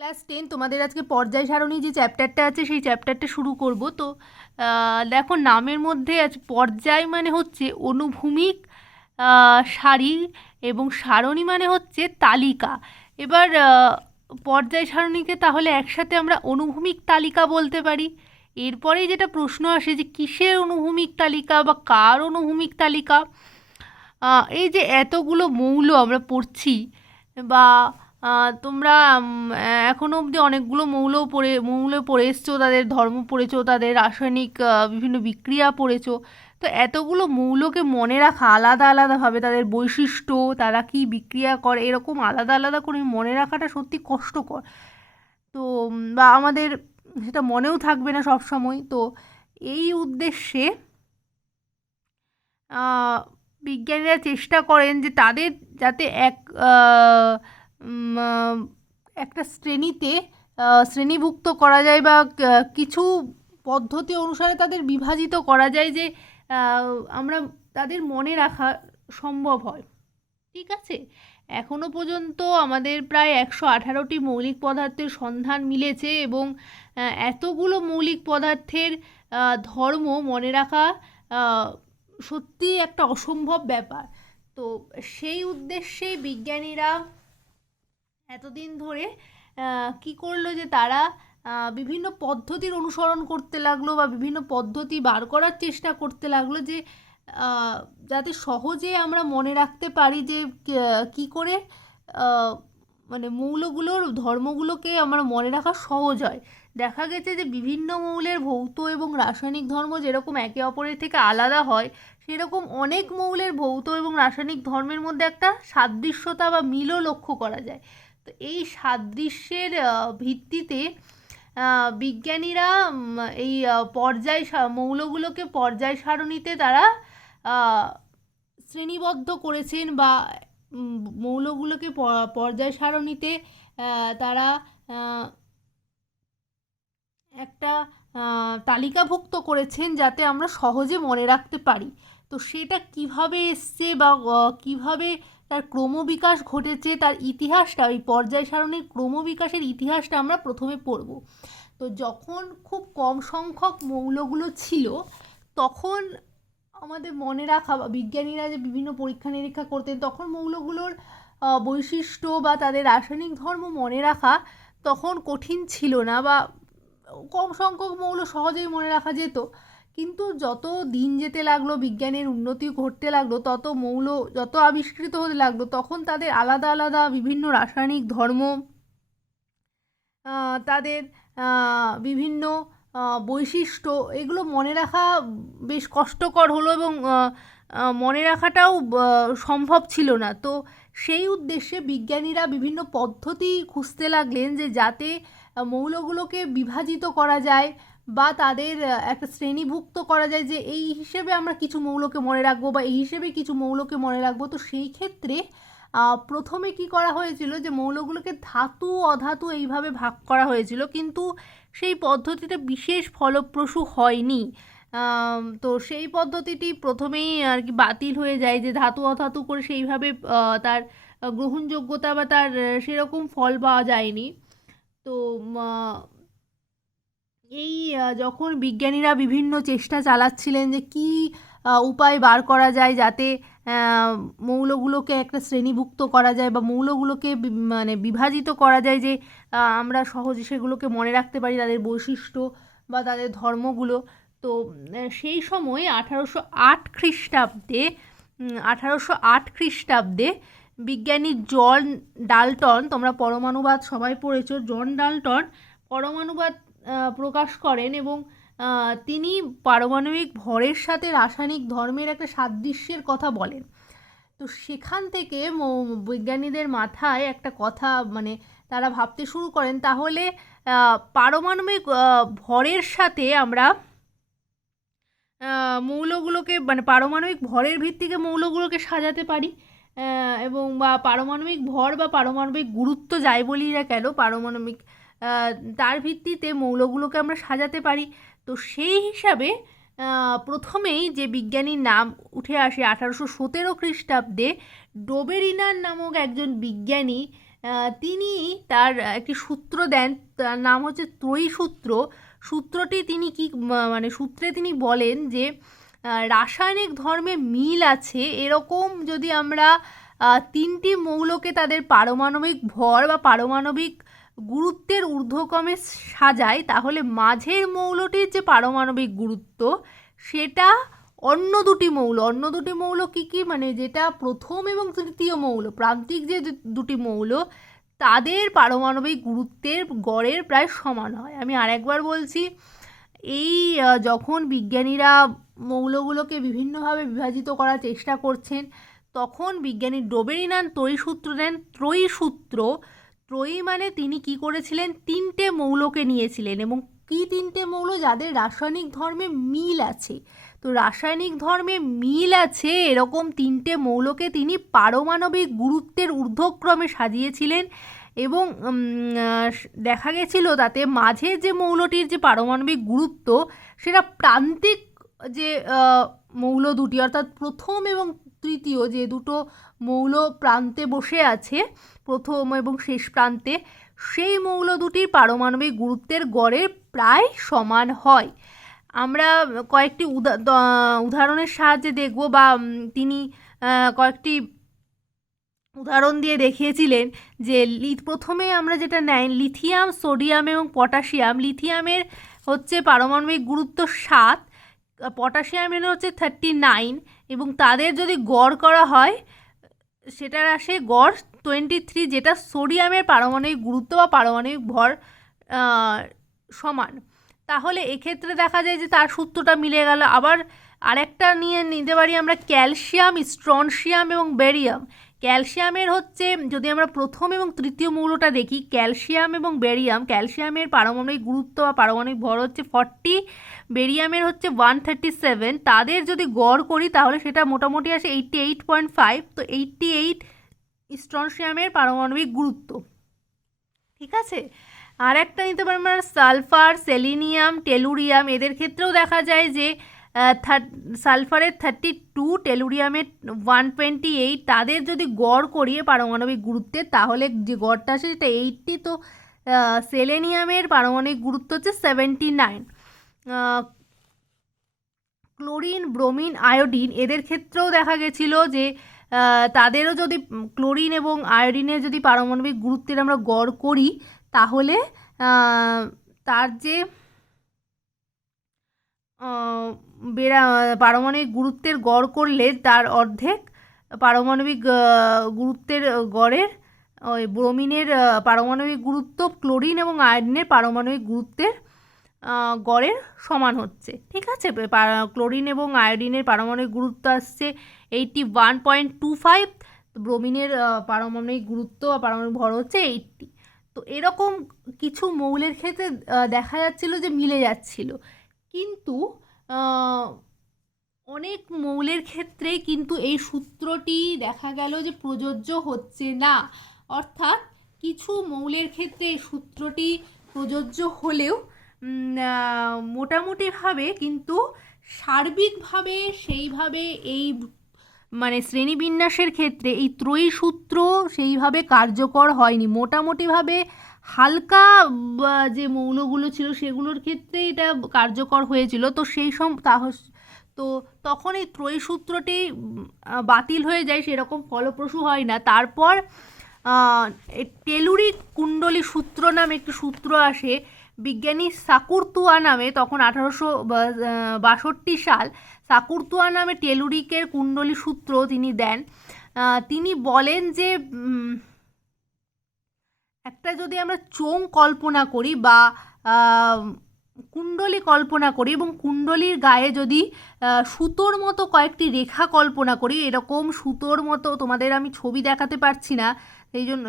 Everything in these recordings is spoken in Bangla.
ক্লাস 10 তোমাদের আজকে পর্যায় সারণী যে চ্যাপ্টারটা আছে সেই চ্যাপ্টারটা শুরু করব। তো দেখো নামের মধ্যে আছে পর্যায় মানে হচ্ছে অনুভূমিক সারি এবং সারণী মানে হচ্ছে তালিকা। এবার পর্যায় সারণীকে তাহলে একসাথে আমরা অনুভূমিক তালিকা বলতে পারি। এরপরেই যেটা প্রশ্ন আসে যে কিসের অনুভূমিক তালিকা বা কার অনুভূমিক তালিকা। এই যে এতগুলো মৌল আমরা পড়ছি বা তোমরা এখনও অবধি অনেকগুলো মৌল পড়ে এসছো, তাদের ধর্ম পড়েছো, তাদের রাসায়নিক বিভিন্ন বিক্রিয়া পড়েছো। তো এতগুলো মৌলকে মনে রাখা আলাদা আলাদাভাবে তাদের বৈশিষ্ট্য, তারা কি বিক্রিয়া করে এরকম আলাদা আলাদা করে মনে রাখাটা সত্যি কষ্টকর। তো বা আমাদের সেটা মনেও থাকবে না সব সময়। তো এই উদ্দেশ্যে বিজ্ঞানীরা চেষ্টা করেন যে তাদের যাতে উম, আহ, একটা শ্রেণীতে শ্রেণীভুক্ত করা যায় বা কিছু পদ্ধতি অনুসারে তাদের বিভাজিত করা যায় যে আমরা তাদের মনে রাখা সম্ভব হয়। ঠিক আছে, এখনো পর্যন্ত আমাদের প্রায় 118টি মৌলিক পদার্থের সন্ধান মিলেছে এবং এতগুলো মৌলিক পদার্থের ধর্ম মনে রাখা সত্যিই একটা অসম্ভব ব্যাপার। তো সেই উদ্দেশ্যে বিজ্ঞানীরা এতদিন ধরে কি করলো যে তারা বিভিন্ন পদ্ধতির অনুসরণ করতে লাগলো বা বিভিন্ন পদ্ধতি বার করার চেষ্টা করতে লাগলো যে যাতে সহজে আমরা মনে রাখতে পারি যে কি করে মানে মৌলগুলোর ধর্মগুলোকে আমরা মনে রাখা সহজ হয়। দেখা গেছে যে বিভিন্ন মৌলের ভৌত এবং রাসায়নিক ধর্ম যেরকম একে অপরের থেকে আলাদা হয়, সেরকম অনেক মৌলের ভৌত এবং রাসায়নিক ধর্মের মধ্যে একটা সাদৃশ্যতা বা মিলও লক্ষ্য করা যায়। তো এই সাদৃশ্যের ভিত্তিতে বিজ্ঞানীরা এই মৌলগুলোকে পর্যায় সারণীতে তারা শ্রেণীবদ্ধ করেছেন বা মৌলগুলোকে পর্যায় সারণীতে তারা একটা তালিকাভুক্ত করেছেন যাতে আমরা সহজে মনে রাখতে পারি। তো সেটা কিভাবে এসছে বা কিভাবে তার ক্রমবিকাশ ঘটেছে তার ইতিহাসটা, এই পর্যায় সারণীর ক্রমবিকাশের ইতিহাসটা আমরা প্রথমে পড়ব। তো যখন খুব কম সংখ্যক মৌলগুলো ছিল তখন আমাদের মনে রাখা বা বিজ্ঞানীরা যে বিভিন্ন পরীক্ষা নিরীক্ষা করতেন তখন মৌলগুলোর বৈশিষ্ট্য বা তাদের রাসায়নিক ধর্ম মনে রাখা তখন কঠিন ছিল না বা কম সংখ্যক মৌল সহজেই মনে রাখা যেত। কিন্তু যত দিন যেতে লাগলো, বিজ্ঞানের উন্নতি ঘটতে লাগলো, তত মৌল যত আবিষ্কৃত হতে লাগলো তখন তাদের আলাদা আলাদা বিভিন্ন রাসায়নিক ধর্ম, তাদের বিভিন্ন বৈশিষ্ট্য এগুলো মনে রাখা বেশ কষ্টকর হলো এবং মনে রাখাটাও সম্ভব ছিল না। তো সেই উদ্দেশ্যে বিজ্ঞানীরা বিভিন্ন পদ্ধতি খুঁজতে লাগলেন যে যাতে মৌলগুলোকে বিভাজিত করা যায় বা তাদের একটা শ্রেণীভুক্ত করা যায় যে এই হিসেবে আমরা কিছু মৌলকে মনে রাখবো বা এই হিসেবে কিছু মৌলকে মনে রাখবো। তো সেই ক্ষেত্রে প্রথমে কি করা হয়েছিল যে মৌলগুলোকে ধাতু অধাতু এইভাবে ভাগ করা হয়েছিল, কিন্তু সেই পদ্ধতিটা বিশেষ ফলপ্রসূ হয়নি। তো সেই পদ্ধতিটি প্রথমেই আর কি বাতিল হয়ে যায় যে ধাতু অধাতু করে সেইভাবে তার গ্রহণযোগ্যতা বা তার সেরকম ফল পাওয়া যায়নি। তো এই যখন বিজ্ঞানীরা বিভিন্ন চেষ্টা চালাচ্ছিলেন যে কী উপায় বার করা যায় যাতে মৌলগুলোকে একটা শ্রেণীভুক্ত করা যায় বা মৌলগুলোকে মানে বিভাজিত করা যায় যে আমরা সহজে সেগুলোকে মনে রাখতে পারি তাদের বৈশিষ্ট্য বা তাদের ধর্মগুলো। তো সেই সময় 1808 খ্রিস্টাব্দে বিজ্ঞানী জন ডাল্টন, তোমরা পরমাণুবাদ সবাই পড়েছো, জন ডাল্টন পরমাণুবাদ প্রকাশ করেন এবং তিনি পারমাণবিক ভরের সাথে রাসায়নিক ধর্মের একটা সাদৃশ্যের কথা বলেন। তো সেখান থেকে বিজ্ঞানীদের মাথায় একটা কথা মানে তারা ভাবতে শুরু করেন তাহলে পারমাণবিক ভরের সাথে আমরা মৌলগুলোকে মানে পারমাণবিক ভরের ভিত্তিতে মৌলগুলোকে সাজাতে পারি এবং বা পারমাণবিক ভর বা পারমাণবিক গুরুত্ব যাই বলি না কেন পারমাণবিক তার ভিত্তিতে মৌলগুলোকে আমরা সাজাতে পারি। তো সেই হিসাবে প্রথমেই যে বিজ্ঞানীর নাম উঠে আসে 1817 খ্রিস্টাব্দে ডোবেরিনার নামক একজন বিজ্ঞানী তিনি তার একটি সূত্র দেন, তার নাম হচ্ছে ত্রয়ী সূত্র। সূত্রটি তিনি কি মানে সূত্রে তিনি বলেন যে রাসায়নিক ধর্মে মিল আছে এরকম যদি আমরা তিনটি মৌলকে তাদের পারমাণবিক ভর বা পারমাণবিক গুরুত্বের ঊর্ধ্বক্রমে সাজাই, তাহলে মাঝের মৌলটির যে পারমাণবিক গুরুত্ব সেটা অন্য দুটি মৌল কি কি, মানে যেটা প্রথম এবং তৃতীয় মৌল, প্রান্তিক যে দুটি মৌল, তাদের পারমাণবিক গুরুত্বের গড়ের প্রায় সমান হয়। আমি আরেকবার বলছি, এই যখন বিজ্ঞানীরা মৌলগুলোকে বিভিন্নভাবে বিভাজিত করার চেষ্টা করছেন, তখন বিজ্ঞানী ডোবেরিনান ত্রয়ী সূত্র দেন। ত্রয়ী সূত্র, ত্রয়ী মানে তিনি কি করেছিলেন, তিনটে মৌলকে নিয়েছিলেন, এবং কি তিনটে মৌল, যাদের রাসায়নিক ধর্মে মিল আছে। তো রাসায়নিক ধর্মে মিল আছে এরকম তিনটে মৌলকে তিনি পারমাণবিক গুরুত্বের ঊর্ধ্বক্রমে সাজিয়েছিলেন, এবং দেখা গেছিল তাতে মাঝে যে মৌলটির যে পারমাণবিক গুরুত্ব সেটা প্রান্তিক যে মৌল দুটি, অর্থাৎ প্রথম এবং তৃতীয় যে দুটো মৌল প্রান্তে বসে আছে, প্রথম এবং শেষ প্রান্তে, সেই মৌল দুটির পারমাণবিক গুরুত্বের গড়ের প্রায় সমান হয়। আমরা কয়েকটি উদাহরণের সাহায্যে দেখব, বা তিনি কয়েকটি উদাহরণ দিয়ে দেখিয়েছিলেন যে প্রথমে আমরা যেটা নেই, লিথিয়াম, সোডিয়াম এবং পটাশিয়াম। লিথিয়ামের হচ্ছে পারমাণবিক গুরুত্ব 7, পটাশিয়ামের হচ্ছে 39, এবং তাদের যদি গড় করা হয় সেটার আসে গড় 23, যেটা সোডিয়ামের পারমাণবিক গুরুত্ব বা পারমাণবিক ভর সমান। তাহলে এক্ষেত্রে দেখা যায় যে তার সূত্রটা মিলে গেল। আবার আরেকটা নিতে পারি আমরা ক্যালসিয়াম, স্ট্রনশিয়াম এবং বেরিয়াম। ক্যালসিয়ামের হচ্ছে, যদি আমরা প্রথম এবং তৃতীয় মৌলটা দেখি, ক্যালসিয়াম এবং বেরিয়াম, ক্যালসিয়ামের পারমাণবিক গুরুত্ব বা পারমাণবিক ভর হচ্ছে 40, বেরিয়ামের হচ্ছে 137। তাদের যদি গড় করি তাহলে সেটা মোটামুটি আসে 88.5। তো 88 স্ট্রনশিয়ামের পারমাণবিক গুরুত্ব। ঠিক আছে, আর একটা নিতে পারি আমরা সালফার, সেলিনিয়াম, টেলুরিয়াম। এদের ক্ষেত্রেও দেখা যায় যে সালফারের 32, টেলুরিয়ামের 128। তাদের যদি গড় করিয়ে পারমাণবিক গুরুত্বের, তাহলে যে গড়টা আসে সেটা 80। তো সেলেনিয়ামের পারমাণবিক গুরুত্ব হচ্ছে 79। ক্লোরিন, ব্রোমিন, আয়োডিন, এদের ক্ষেত্রেও দেখা গেছিল যে তাদেরও যদি ক্লোরিন এবং আয়োডিনের যদি পারমাণবিক গুরুত্বের আমরা গড় করি, তাহলে তার যে পারমাণবিক গুরুত্বের গড় করলে তার অর্ধেক পারমাণবিক গুরুত্বের গড়ের ওই ব্রোমিনের পারমাণবিক গুরুত্ব ক্লোরিন এবং আয়োডিনের পারমাণবিক গুরুত্বের গড়ের সমান হচ্ছে। ঠিক আছে, ক্লোরিন এবং আয়োডিনের পারমাণবিক গুরুত্ব আসছে 81.25, ব্রোমিনের পারমাণবিক গুরুত্ব বা পারমাণবিক ভর হচ্ছে 80। তো এরকম কিছু মৌলের ক্ষেত্রে দেখা যাচ্ছিল যে মিলে যাচ্ছিল, কিন্তু অনেক মৌলের ক্ষেত্রে কিন্তু এই সূত্রটি দেখা গেল যে প্রযোজ্য হচ্ছে না। অর্থাৎ কিছু মৌলের ক্ষেত্রে এই সূত্রটি প্রযোজ্য হলেও মোটামুটিভাবে কিন্তু সার্বিকভাবে সেইভাবে এই মানে শ্রেণীবিন্যাসের ক্ষেত্রে এই ত্রয়ী সূত্র সেইভাবে কার্যকর হয়নি। মোটামুটিভাবে হালকা যে মৌলগুলো ছিল সেগুলোর ক্ষেত্রে এটা কার্যকর হয়েছিল। তো সেই তো তখন এই ত্রয়ী সূত্রটি বাতিল হয়ে যায়, সেরকম ফলপ্রসূ হয় না। তারপর টেলুরি কুণ্ডলী সূত্র নামে একটি সূত্র আসে, বিজ্ঞানী সাকুরতুয়া নামে, তখন 1862 সাল, সাকুরতুয়া নামে টেলুরিকের কুণ্ডলী সূত্র তিনি দেন। তিনি বলেন যে একটা যদি আমরা চোঙ কল্পনা করি বা কুণ্ডলী কল্পনা করি, এবং কুণ্ডলীর গায়ে যদি সুতোর মতো কয়েকটি রেখা কল্পনা করি, এরকম সুতোর মতো, তোমাদের আমি ছবি দেখাতে পারছি না এই জন্য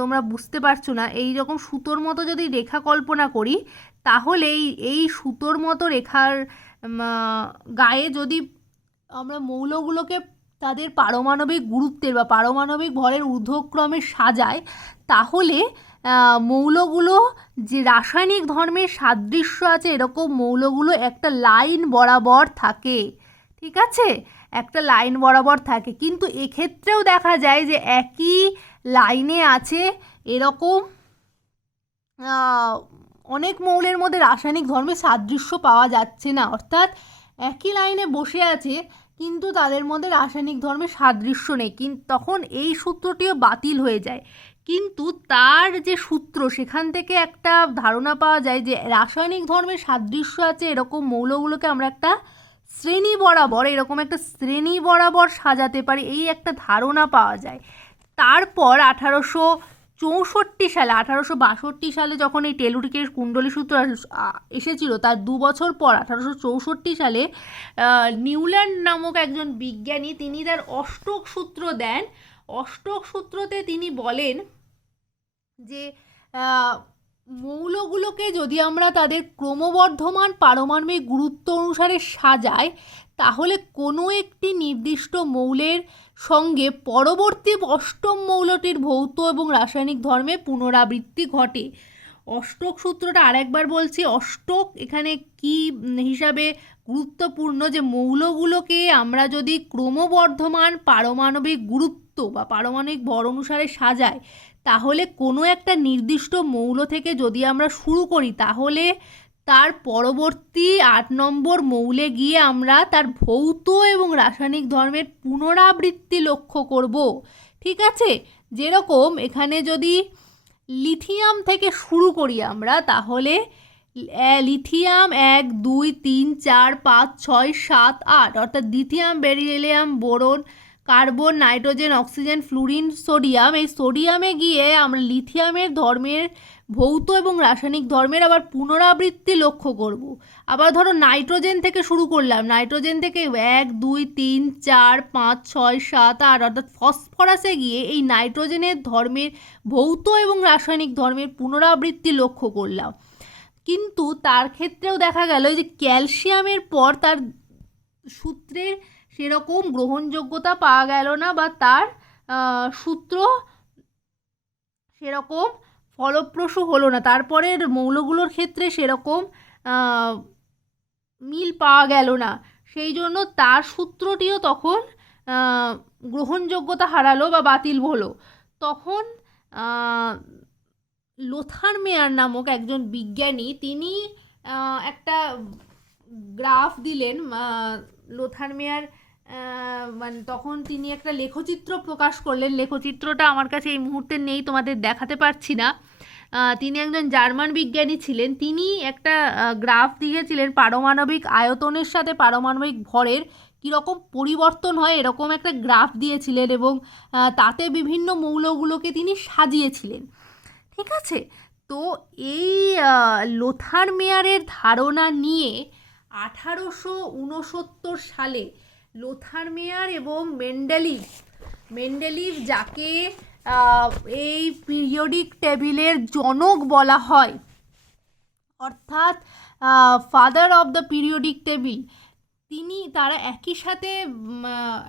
তোমরা বুঝতে পারছো না, এই রকম সুতোর মতো যদি রেখা কল্পনা করি, তাহলে এই সুতোর মতো রেখার গায়ে যদি আমরা মৌলগুলোকে তাদের পারমাণবিক গুরুত্বের বা পারমাণবিক ভরের ঊর্ধ্বক্রমে সাজাই, তাহলে মৌলগুলো যে রাসায়নিক ধর্মের সাদৃশ্য আছে এরকম মৌলগুলো একটা লাইন বরাবর থাকে। ঠিক আছে, একটা লাইন বরাবর থাকে। কিন্তু এক্ষেত্রেও দেখা যায় যে একই লাইনে আছে এরকম অনেক মৌলের মধ্যে রাসায়নিক ধর্মের সাদৃশ্য পাওয়া যাচ্ছে না, অর্থাৎ একই লাইনে বসে আছে কিন্তু তাদের মধ্যে রাসায়নিক ধর্মের সাদৃশ্য নেই, কিন্তু তখন এই সূত্রটিও বাতিল হয়ে যায়। কিন্তু তার যে সূত্র, সেখান থেকে একটা ধারণা পাওয়া যায় যে রাসায়নিক ধর্মের সাদৃশ্য আছে এরকম মৌলগুলোকে আমরা একটা শ্রেণী বরাবর, এরকম একটা শ্রেণী বরাবর সাজাতে পারি, এই একটা ধারণা পাওয়া যায়। তারপর 1862 সালে যখন এই টেলুরিকের কুণ্ডলী সূত্র এসেছিল, তার 2 বছর পর 1864 সালে নিউল্যান্ড নামক একজন বিজ্ঞানী তিনি তার অষ্টক সূত্র দেন। অষ্টক সূত্রতে তিনি বলেন যে মৌলগুলোকে যদি আমরা তাদের ক্রমবর্ধমান পারমাণবিক গুরুত্ব অনুসারে সাজাই, তাহলে কোনো একটি নির্দিষ্ট মৌলের সঙ্গে পরবর্তী অষ্টম মৌলটির ভৌত এবং রাসায়নিক ধর্মে পুনরাবৃত্তি ঘটে। অষ্টক সূত্রটা আরেকবার বলছি। অষ্টক এখানে কি হিসাবে গুরুত্বপূর্ণ, যে মৌলগুলোকে আমরা যদি ক্রমবর্ধমান পারমাণবিক গুরুত্ব বা পারমাণবিক ভর অনুসারে সাজাই, তাহলে কোনো একটা নির্দিষ্ট মৌল থেকে যদি আমরা শুরু করি, তাহলে তার পরবর্তী 8 নম্বর মৌলে গিয়ে আমরা তার ভৌত এবং রাসায়নিক ধর্মের পুনরাবৃত্তি লক্ষ্য করব। ঠিক আছে, যেরকম এখানে যদি লিথিয়াম থেকে শুরু করি আমরা, তাহলে লিথিয়াম 1 2 3 4 5 6 7 8, অর্থাৎ lithium, beryllium, boron, carbon, nitrogen, oxygen, fluorine, sodium. এই সোডিয়ামে গিয়ে আমরা লিথিয়ামের ধর্মের ভৌত এবং রাসায়নিক ধর্মের আবার পুনরাবৃত্তি লক্ষ্য করব। আবার ধরো নাইট্রোজেন থেকে শুরু করলাম, নাইট্রোজেন থেকে 1 2 3 4 5 6 7 8, অর্থাৎ ফসফরাসে গিয়ে এই নাইট্রোজেনের ধর্মের ভৌত এবং রাসায়নিক ধর্মের পুনরাবৃত্তি লক্ষ্য করলাম। কিন্তু তার ক্ষেত্রেও দেখা গেল যে ক্যালসিয়ামের পর তার সূত্রের সেরকম গ্রহণযোগ্যতা পাওয়া গেল না, বা তার সূত্র সেরকম ফলপ্রসূ হলো না। তারপরের মৌলগুলোর ক্ষেত্রে সেরকম মিল পাওয়া গেল না, সেই জন্য তার সূত্রটিও তখন গ্রহণযোগ্যতা হারালো বা বাতিল হলো। তখন লোথার মেয়ার নামক একজন বিজ্ঞানী তিনি একটা গ্রাফ দিলেন। লোথার মেয়ার মানে তখন তিনি একটা লেখচিত্র প্রকাশ করলেন। লেখচিত্রটা আমার কাছে এই মুহূর্তে নেই, তোমাদের দেখাতে পারছি না। তিনি একজন জার্মান বিজ্ঞানী ছিলেন। তিনি একটা গ্রাফ দিয়েছিলেন পারমাণবিক আয়তনের সাথে পারমাণবিক ভরের কীরকম পরিবর্তন হয়, এরকম একটা গ্রাফ দিয়েছিলেন, এবং তাতে বিভিন্ন মৌলগুলোকে তিনি সাজিয়েছিলেন। ঠিক আছে, তো এই লোথার মেয়ারের ধারণা নিয়ে 1869 সালে লোথার মেয়ার এবং মেন্ডেলিভ যাকে এই পিরিয়ডিক টেবিলের জনক বলা হয়, অর্থাৎ father of the periodic table, তারা একই সাথে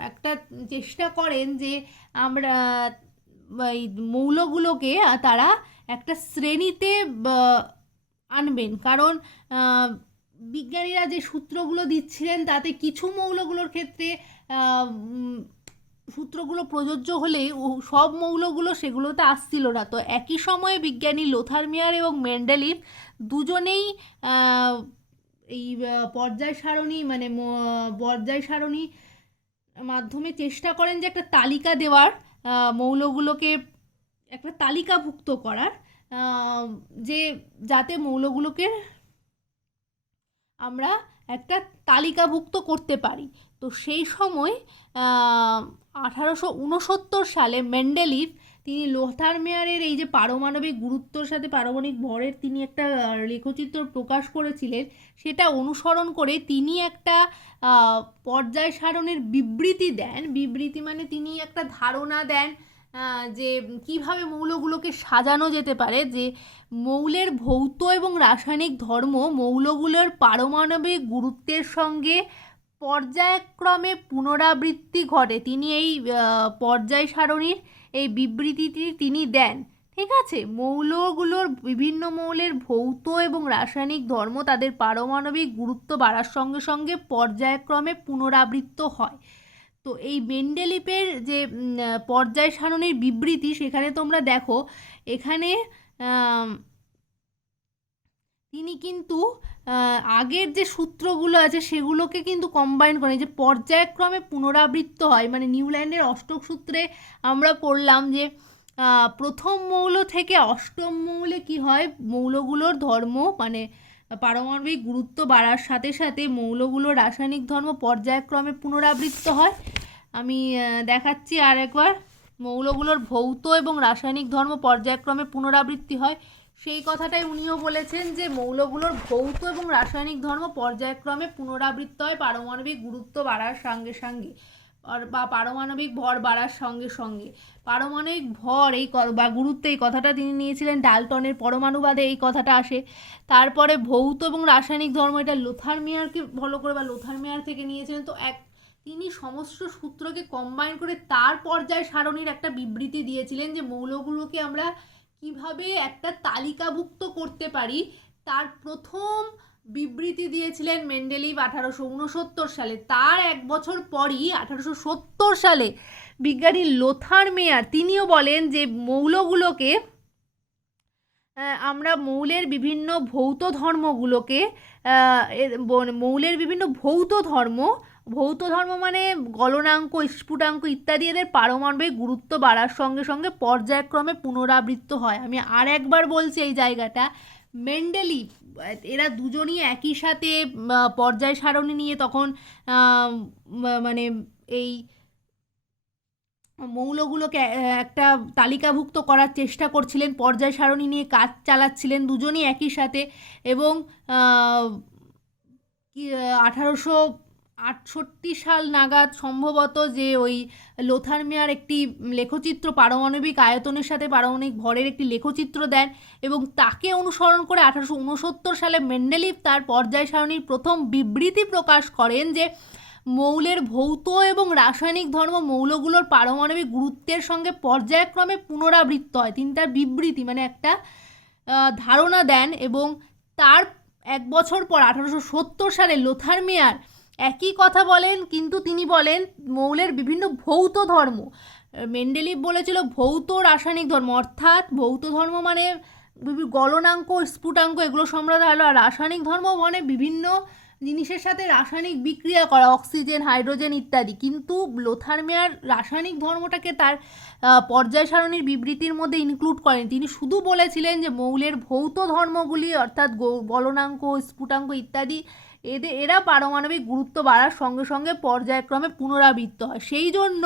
একটা চেষ্টা করেন যে আমরা এই মৌলগুলোকে তারা একটা শ্রেণীতে আনবেন। কারণ বিজ্ঞানীরা যে সূত্রগুলো দিচ্ছিলেন তাতে কিছু মৌলগুলোর ক্ষেত্রে সূত্রগুলো প্রযোজ্য হলেই সব মৌলগুলো সেগুলোতে আসছিল না। তো একই সময়ে বিজ্ঞানী লোথার মেয়ার এবং মেন্ডেলিভ দুজনেই এই পর্যায় সারণী মাধ্যমে চেষ্টা করেন যে একটা তালিকা দেওয়ার, মৌলগুলোকে একটা তালিকাভুক্ত করার, যে যাতে মৌলগুলোকে আমরা একটা তালিকাভুক্ত করতে পারি। তো সেই সময় 1869 সালে মেন্ডেলিভ তিনি লোথার মেয়ারের এই যে পারমাণবিক গুরুত্বর সাথে পারমাণবিক ভরের তিনি একটা লেখচিত্র প্রকাশ করেছিলেন, সেটা অনুসরণ করে তিনি একটা পর্যায় সারণীর বিবৃতি দেন। বিবৃতি মানে তিনি একটা ধারণা দেন যে কিভাবে মৌলগুলোকে সাজানো যেতে পারে, যে মৌলের ভৌত এবং রাসায়নিক ধর্ম মৌলগুলোর পারমাণবিক গুরুত্বের সঙ্গে পর্যায়ক্রমে পুনরাবৃত্তি ঘটে। তিনি এই পর্যায় সারণীর এই বিবৃতিটি তিনি দেন। ঠিক আছে, মৌলগুলোর বিভিন্ন মৌলের ভৌত এবং রাসায়নিক ধর্ম তাদের পারমাণবিক গুরুত্ব বাড়ার সঙ্গে সঙ্গে পর্যায়ক্রমে পুনরাবৃত্ত হয়। তো এই মেন্ডেলিফের যে পর্যায় সারণীর বিবৃতি, সেখানে তোমরা দেখো এখানে তিনি কিন্তু আগের যে সূত্রগুলো আছে সেগুলোকে কিন্তু কম্বাইন করেন, যে পর্যায়ক্রমে পুনরাবৃত্ত হয়। মানে নিউল্যান্ডের অষ্টক সূত্রে আমরা পড়লাম যে প্রথম মৌল থেকে অষ্টম মৌলে কি হয়, মৌলগুলোর ধর্ম মানে পারমাণবিক গুরুত্ব বাড়ার সাথে সাথে মৌলগুলোর রাসায়নিক ধর্ম পর্যায়ক্রমে পুনরাবৃত্ত হয়। আমি দেখাচ্ছি আর একবার, মৌলগুলোর ভৌত এবং রাসায়নিক ধর্ম পর্যায়ক্রমে পুনরাবৃত্তি হয়। সেই কথাটাই উনিও বলেছেন যে মৌলগুলোর ভৌত এবং রাসায়নিক ধর্ম পর্যায়ক্রমে পুনরাবৃত্ত হয় পারমাণবিক গুরুত্ব বাড়ার সঙ্গে সঙ্গে, বা পারমাণবিক ভর বাড়ার সঙ্গে সঙ্গে। পারমাণবিক ভর বা গুরুত্ব এই কথাটা তিনি নিয়েছিলেন ডাল্টনের পরমাণুবাদে, এই কথাটা আসে। তারপরে ভৌত এবং রাসায়নিক ধর্ম, এটা লোথার মেয়ারকে ফলো করে বা লোথার মেয়ার থেকে নিয়েছিলেন। তো তিনি সমস্ত সূত্রকে কম্বাইন করে তার পর্যায় সারণীর একটা বিবৃতি দিয়েছিলেন, যে মৌলগুলোকে আমরা কিভাবে একটা তালিকাভুক্ত করতে পারি। তার প্রথম বিবৃতি দিয়েছিলেন মেন্ডেলিভ 1869 সালে। তার এক বছর পরই 1870 সালে বিজ্ঞানী লোথার মেয়ার তিনিও বলেন যে মৌলগুলোকে আমরা মৌলের বিভিন্ন ভৌত ধর্মগুলোকে মৌলের বিভিন্ন ভৌত ধর্ম মানে গলনাঙ্ক, স্ফুটাঙ্ক ইত্যাদি, এদের পারমাণবিক গুরুত্ব বাড়ার সঙ্গে সঙ্গে পর্যায়ক্রমে পুনরাবৃত্ত হয়। আমি আর একবার বলছি এই জায়গাটা, মেন্ডেলিভ এরা দুজনই একই সাথে পর্যায় সারণী নিয়ে তখন মানে এই মৌলগুলোকে একটা তালিকাভুক্ত করার চেষ্টা করছিলেন, পর্যায় সারণী নিয়ে কাজ চালাচ্ছিলেন দুজনই একই সাথে। এবং 1868 সাল নাগাদ সম্ভবত যে ওই লোথার মেয়ার একটি লেখচিত্র পারমাণবিক আয়তনের সাথে পারমাণবিক ভরের একটি লেখচিত্র দেন, এবং তাকে অনুসরণ করে 1869 সালে মেন্ডেলিভ তার পর্যায় সারণীর প্রথম বিবৃতি প্রকাশ করেন, যে মৌলের ভৌত এবং রাসায়নিক ধর্ম মৌলগুলোর পারমাণবিক গুরুত্বের সঙ্গে পর্যায়ক্রমে পুনরাবৃত্ত হয়। তিনি তার বিবৃতি মানে একটা ধারণা দেন, এবং তার এক বছর পর 1870 সালে লোথার মেয়ার একই কথা বলেন, কিন্তু তিনি বলেন মৌলের বিভিন্ন ভৌত ধর্ম। মেন্ডেলিভ বলেছিল ভৌত রাসায়নিক ধর্ম, অর্থাৎ ভৌত ধর্ম মানে গলনাঙ্ক, স্ফুটাঙ্ক এগুলো সম্রাট হলো, আর রাসায়নিক ধর্ম মানে বিভিন্ন জিনিসের সাথে রাসায়নিক বিক্রিয়া করা, অক্সিজেন, হাইড্রোজেন ইত্যাদি। কিন্তু লোথার মেয়ার রাসায়নিক ধর্মটাকে তার পর্যায় সারণীর বিবৃতির মধ্যে ইনক্লুড করেন। তিনি শুধু বলেছিলেন যে মৌলের ভৌত ধর্মগুলি অর্থাৎ গলনাঙ্ক, স্ফুটাঙ্ক ইত্যাদি এরা পারমাণবিক গুরুত্ব বাড়ার সঙ্গে সঙ্গে পর্যায়ক্রমে পুনরাবৃত্ত হয়। সেই জন্য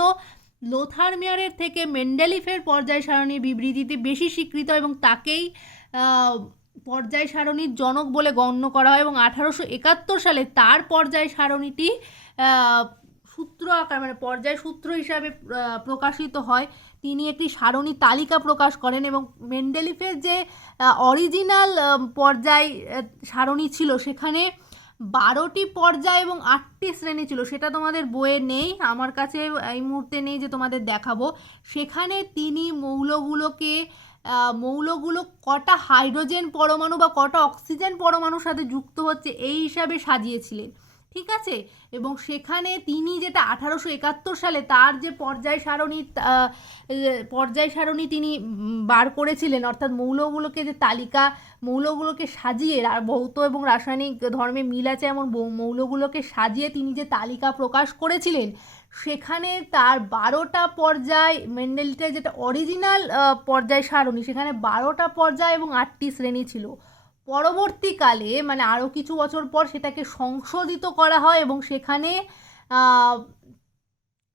লোথার মেয়ারের থেকে মেন্ডেলিফের পর্যায় সারণীর বিবৃতিতে বেশি স্বীকৃত, এবং তাকেই পর্যায় সারণীর জনক বলে গণ্য করা হয়। এবং 1871 সালে তার পর্যায় সারণীটি সূত্র আকার মানে পর্যায় সূত্র হিসাবে প্রকাশিত হয়। তিনি একটি সারণী তালিকা প্রকাশ করেন, এবং মেন্ডেলিফের যে অরিজিনাল পর্যায় সারণী ছিল সেখানে 12টি পর্যায় এবং 8টি শ্রেণী ছিল। সেটা তোমাদের বইয়ে নেই, আমার কাছে এই মুহূর্তে নেই যে তোমাদের দেখাবো। সেখানে তিনি মৌলগুলো কটা হাইড্রোজেন পরমাণু বা কটা অক্সিজেন পরমাণুর সাথে যুক্ত হচ্ছে এই হিসাবে সাজিয়েছিলেন, ঠিক আছে। এবং সেখানে তিনি যেটা 1871 সালে তার যে পর্যায় সারণী তিনি বার করেছিলেন, অর্থাৎ মৌলগুলোকে যে তালিকা, মৌলগুলোকে সাজিয়ে আর ভৌত এবং রাসায়নিক ধর্মে মিল আছে এমন মৌলগুলোকে সাজিয়ে তিনি যে তালিকা প্রকাশ করেছিলেন, সেখানে তার 12টা পর্যায়, মেন্ডেলিফের যেটা অরিজিনাল পর্যায় সারণী সেখানে 12টা পর্যায় এবং 8টি শ্রেণী ছিল। পরবর্তীকালে মানে আরও কিছু বছর পর সেটাকে সংশোধিত করা হয়, এবং সেখানে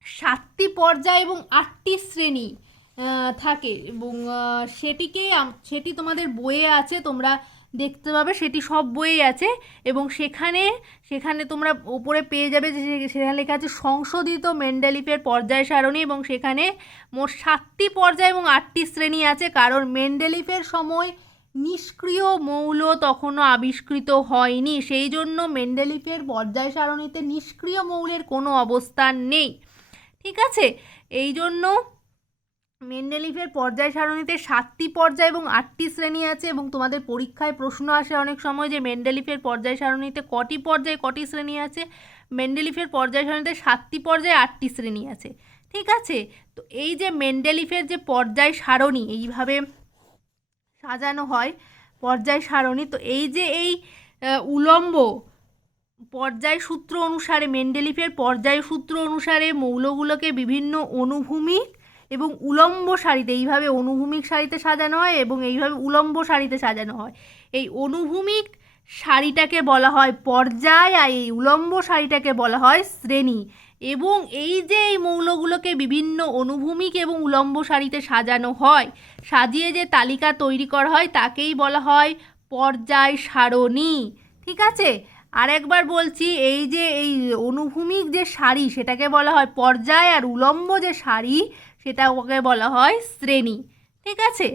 7টি পর্যায় এবং 8টি শ্রেণী থাকে। এবং সেটি তোমাদের বইয়ে আছে, তোমরা দেখতে পাবে, সেটি সব বইয়ে আছে। এবং সেখানে তোমরা ওপরে পেয়ে যাবে যে সেখানে লেখা আছে সংশোধিত মেন্ডেলিফের পর্যায় সারণী, এবং সেখানে মোট 7টি পর্যায় এবং 8টি শ্রেণী আছে। কারণ মেন্ডেলিফের সময় নিষ্ক্রিয় মৌল তখনও আবিষ্কৃত হয়নি, সেই জন্য মেন্ডেলিফের পর্যায় সারণীতে নিষ্ক্রিয় মৌলের কোনো অবস্থান নেই, ঠিক আছে। এই জন্য মেন্ডেলিভের পর্যায় সারণীতে 7টি পর্যায় এবং 8টি শ্রেণী আছে, এবং তোমাদের পরীক্ষায় প্রশ্ন আসে অনেক সময় যে মেন্ডেলিভের পর্যায় সারণীতে কটি পর্যায় কটি শ্রেণী আছে। মেন্ডেলিভের পর্যায় সারণীতে 7টি পর্যায় 8টি শ্রেণী আছে। ঠিক আছে, তো এই যে মেন্ডেলিভের যে পর্যায় সারণী এইভাবে সাজানো হয় পর্যায় সারণী, তো এই যে এই উলম্ব পর্যায় সূত্র অনুসারে মেন্ডেলিভের পর্যায় সূত্র অনুসারে মৌলগুলোকে বিভিন্ন অনুভূমিক এবং উলম্ব সারিতে এইভাবে অনুভূমিক সারিতে সাজানো হয় এবং এইভাবে উলম্ব সারিতে সাজানো হয়। এই অনুভূমিক সারিটাকে বলা হয় পর্যায়, আর এই উলম্ব সারিটাকে বলা হয় শ্রেণী। এবং এই যে এই মৌলগুলোকে বিভিন্ন অনুভূমিক এবং উলম্ব সারিতে সাজানো হয়, সাজিয়ে যে তালিকা তৈরি করা হয় তাকেই বলা হয় পর্যায় সারণী। ঠিক আছে, আরেকবার বলছি, এই যে এই অনুভূমিক যে সারি সেটাকে বলা হয় পর্যায়, আর উলম্ব যে সারি সেটাকে বলা হয় শ্রেণী। ঠিক আছে,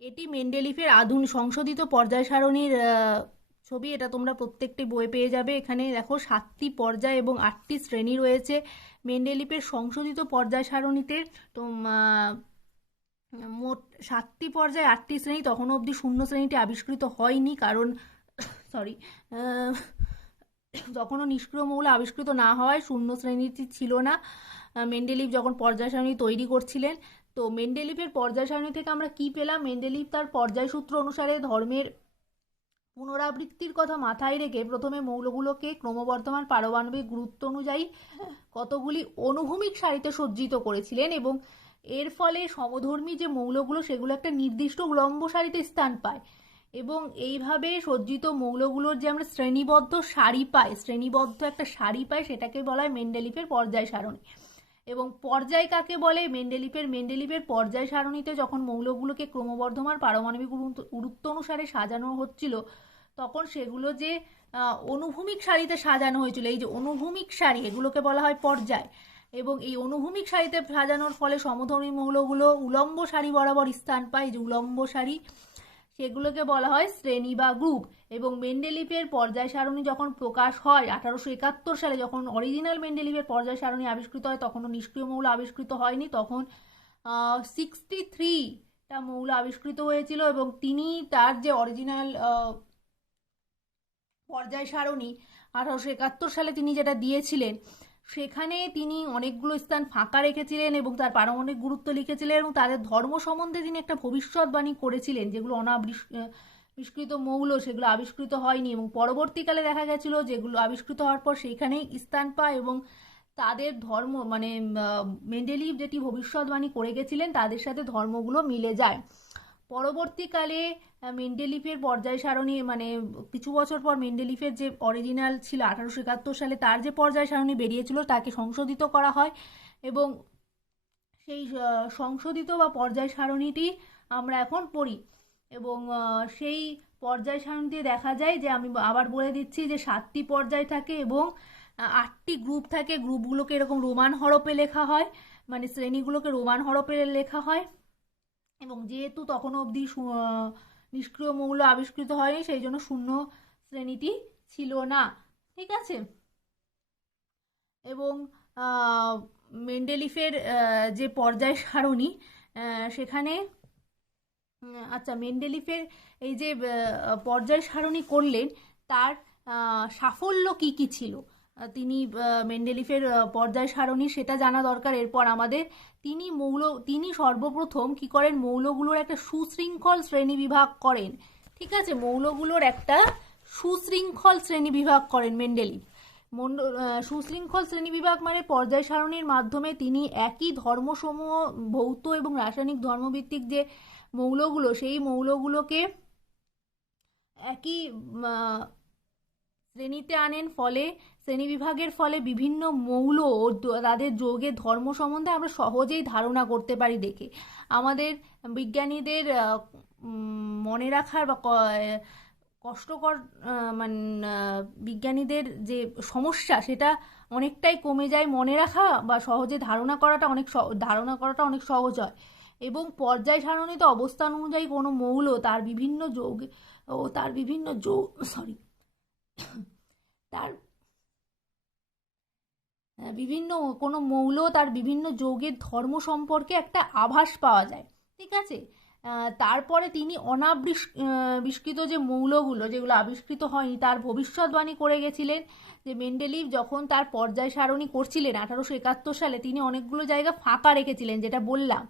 এটি মেন্ডেলিভের আধুনিক সংশোধিত পর্যায় সারণীর ছবি। এটা তোমরা প্রত্যেকটি বই পেয়ে যাবে। এখানে দেখো 7টি পর্যায় এবং 8টি শ্রেণী রয়েছে মেন্ডেলিভের সংশোধিত পর্যায় সারণীতে। তো মোট 7টি পর্যায় 8টি শ্রেণী, তখনও অবধি শূন্য শ্রেণীটি আবিষ্কৃত হয়নি, কারণ সরি তখনও নিষ্ক্রিয় মৌল আবিষ্কৃত না হওয়ায় শূন্য শ্রেণীটি ছিল না মেন্ডেলিভ যখন পর্যায় সারণী তৈরি করছিলেন। তো মেন্ডেলিভের পর্যায় সারণী থেকে আমরা কি পেলাম? মেন্ডেলিভ তার পর্যায় সূত্র অনুসারে ধর্মের পুনরাবৃত্তির কথা মাথায় রেখে প্রথমে মৌলগুলোকে ক্রমবর্ধমান পারমাণবিক গুরুত্ব অনুযায়ী কতগুলি অনুভূমিক সারিতে সজ্জিত করেছিলেন, এবং এর ফলে সমধর্মী যে মৌলগুলো সেগুলো একটা নির্দিষ্ট উলম্ব সারিতে স্থান পায়। এবং এইভাবে সজ্জিত মৌলগুলোর যে আমরা শ্রেণীবদ্ধ সারি পাই, শ্রেণীবদ্ধ একটা সারি পাই, সেটাকে বলা হয় মেন্ডেলিভের পর্যায় সারণী। এবং পর্যায় কাকে বলে? মেন্ডেলিভের পর্যায় সারণীতে যখন মৌলগুলোকে ক্রমবর্ধমান পারমাণবিক গুরুত্ব অনুসারে সাজানো হচ্ছিল, তখন সেগুলো যে অনুভূমিক সারিতে সাজানো হয়েছিল, এই যে অনুভূমিক সারি, এগুলোকে বলা হয় পর্যায়। এবং এই অনুভূমিক সারিতে সাজানোর ফলে সমধর্মী মৌলগুলো উলম্ব সারি বরাবর স্থান পায়, যে উলম্ব সারি, সেগুলোকে বলা হয় শ্রেণী বা গ্রুপ। এবং মেন্ডেলিভের পর্যায় সারণী যখন প্রকাশ হয় 1871 সালে, যখন অরিজিনাল মেন্ডেলিভের পর্যায় সারণী আবিষ্কৃত হয়, তখনও নিষ্ক্রিয় মৌল আবিষ্কৃত হয়নি, তখন 63টা মৌল আবিষ্কৃত হয়েছিল। এবং তিনি তার যে অরিজিনাল পর্যায় সারণী 1871 সালে তিনি যেটা দিয়েছিলেন, সেখানে তিনি অনেকগুলো স্থান ফাঁকা রেখেছিলেন এবং তার পারমাণবিক গুরুত্ব লিখেছিলেন, এবং তাদের ধর্ম সম্বন্ধে তিনি একটা ভবিষ্যৎবাণী করেছিলেন, যেগুলো অনাবিষ্কৃত মৌল সেগুলো আবিষ্কৃত হয়নি, এবং পরবর্তীকালে দেখা গেছিল যেগুলো আবিষ্কৃত হওয়ার পর সেখানেই স্থান পায়, এবং তাদের ধর্ম মানে মেন্ডেলিভ যেটি ভবিষ্যৎবাণী করে গেছিলেন তাদের সাথে ধর্মগুলো মিলে যায়। পরবর্তীকালে মেন্ডেলিভের পর্যায় সারণী মানে কিছু বছর পর মেন্ডেলিভের যে অরিজিনাল ছিল 1871 সালে, তার যে পর্যায় সারণী বেরিয়েছিল তাকে সংশোধিত করা হয়, এবং সেই সংশোধিত বা পর্যায় সারণীটি আমরা এখন পড়ি। এবং সেই পর্যায় সারণীতে দেখা যায় যে, আমি আবার বলে দিচ্ছি, যে 7টি পর্যায় থাকে এবং 8টি গ্রুপ থাকে। গ্রুপগুলোকে এরকম রোমান হরপে লেখা হয়, মানে শ্রেণীগুলোকে রোমান হরপে লেখা হয়। এবং যেহেতু তখনও অবধি নিষ্ক্রিয় মৌল আবিষ্কৃত হয়নি, সেই জন্য শূন্য শ্রেণীটি ছিল না। ঠিক আছে, এবং মেন্ডেলিভের যে পর্যায় সারণী সেখানে আচ্ছা, মেন্ডেলিভের এই যে পর্যায় সারণী করলেন, তার সাফল্য কি কি ছিল তিনি মেন্ডেলিভের পর্যায় সারণী, সেটা জানা দরকার। এরপর আমাদের তিনি সর্বপ্রথম কি করেন? মৌলগুলোর একটা সুশৃঙ্খল শ্রেণী বিভাগ করেন। ঠিক আছে, মৌলগুলোর একটা সুশৃঙ্খল শ্রেণী বিভাগ করেন মেন্ডেলিভ। সুশৃঙ্খল শ্রেণীবিভাগ মানে পর্যায় সারণীর মাধ্যমে তিনি একই ধর্মসমূহ, ভৌত এবং রাসায়নিক ধর্মভিত্তিক যে মৌলগুলো, সেই মৌলগুলোকে একই শ্রেণীতে আনেন। ফলে শ্রেণীবিভাগের ফলে বিভিন্ন মৌল ও তাদের যৌগের ধর্ম সম্বন্ধে আমরা সহজেই ধারণা করতে পারি দেখে। আমাদের বিজ্ঞানীদের মনে রাখার বা কষ্টকর মানে বিজ্ঞানীদের যে সমস্যা সেটা অনেকটাই কমে যায়, মনে রাখা বা সহজে ধারণা করাটা অনেক সহজ হয়। এবং পর্যায় সারণীতে অবস্থান অনুযায়ী কোনো মৌল তার বিভিন্ন যৌগ ও তার বিভিন্ন কোনো মৌল তার বিভিন্ন যৌগের ধর্ম সম্পর্কে একটা আভাস পাওয়া যায়। ঠিক আছে, তারপরে তিনি অনাবিষ্কৃত যে মৌলগুলো যেগুলো আবিষ্কৃত হয়নি তার ভবিষ্যৎবাণী করে গেছিলেন। যে মেন্ডেলিভ যখন তার পর্যায় সারণী করছিলেন 1871 সালে, তিনি অনেকগুলো জায়গা ফাঁকা রেখেছিলেন যেটা বললাম।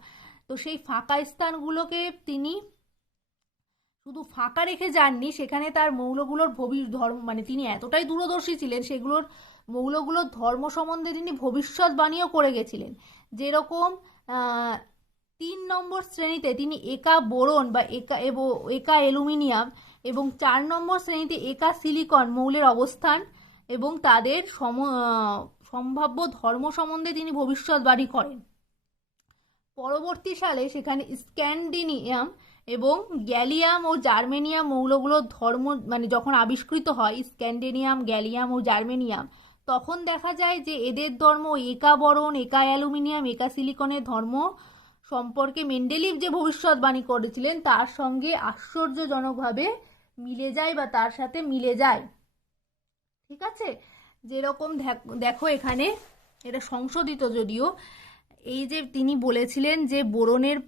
তো সেই ফাঁকা স্থানগুলোকে তিনি শুধু ফাঁকা রেখে যাননি, সেখানে তার মৌলগুলোর ধর্ম মানে তিনি এতটাই দূরদর্শী ছিলেন, মৌলগুলোর ধর্ম সম্বন্ধে তিনি ভবিষ্যৎবাণীও করে গেছিলেন। যেরকম 3 নম্বর শ্রেণীতে তিনি একা বোরন বা একা অ্যালুমিনিয়াম এবং 4 নম্বর শ্রেণীতে একা সিলিকন মৌলের অবস্থান এবং তাদের সম্ভাব্য ধর্ম সম্বন্ধে তিনি ভবিষ্যৎবাণী করেন। পরবর্তী সালে সেখানে স্ক্যান্ডিনিয়াম এবং গ্যালিয়াম ও জার্মেনিয়াম মৌলগুলোর ধর্ম মানে যখন আবিষ্কৃত হয়, স্ক্যান্ডিনিয়াম, গ্যালিয়াম ও জার্মেনিয়াম, তখন দেখা যায় যে এদের ধর্ম একা বরন, একা অ্যালুমিনিয়াম, একা সিলিকনের ধর্ম সম্পর্কে মেন্ডেলিভ যে ভবিষ্যৎবাণী করেছিলেন তার সঙ্গে আশ্চর্যজনকভাবে মিলে যায় বা তার সাথে মিলে যায়। ঠিক আছে, যেরকম দেখো এখানে এটা সংশোধিত যদিও, এই যে তিনি বলেছিলেন যে বোরনের